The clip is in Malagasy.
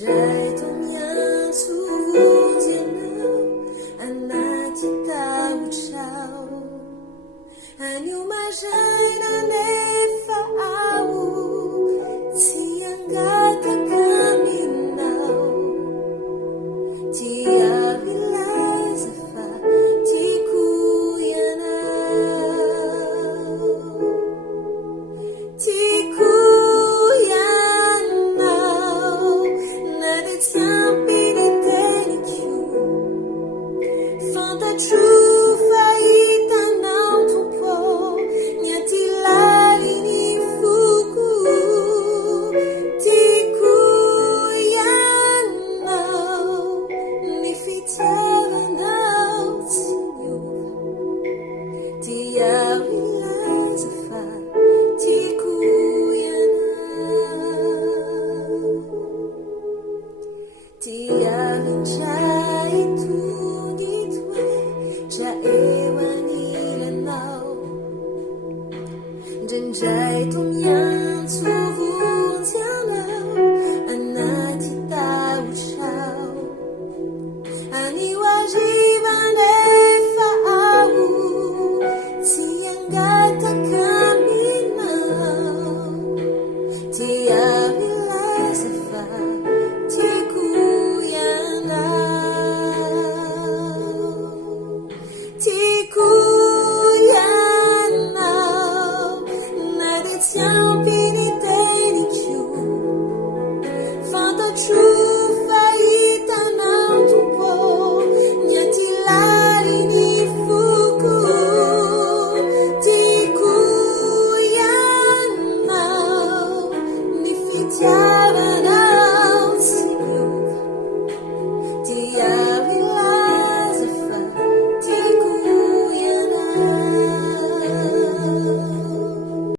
在同样猝不见了，那提到潮，有马在那内发乌，只yang gata kami now, dia realize fa, tiku ianao, na de tempi de tenikiu, fanta trufa itanao tupo, nyati lali ni fuku, tiku ianao, ni fitianao Seigneur, dia realize fa, tiku Tia vincai tu di tue, ja ewan ianao, janjai tong yang su vun tianao, anati tau chao, aniwa jivan e fa'au, tiang gata kami now, tia realize fa, tiku ianao, na de tempi ni tenikiu, fanta trufa itanao tupo, nyati lali ni fuku, tiku ianao, ni fitiava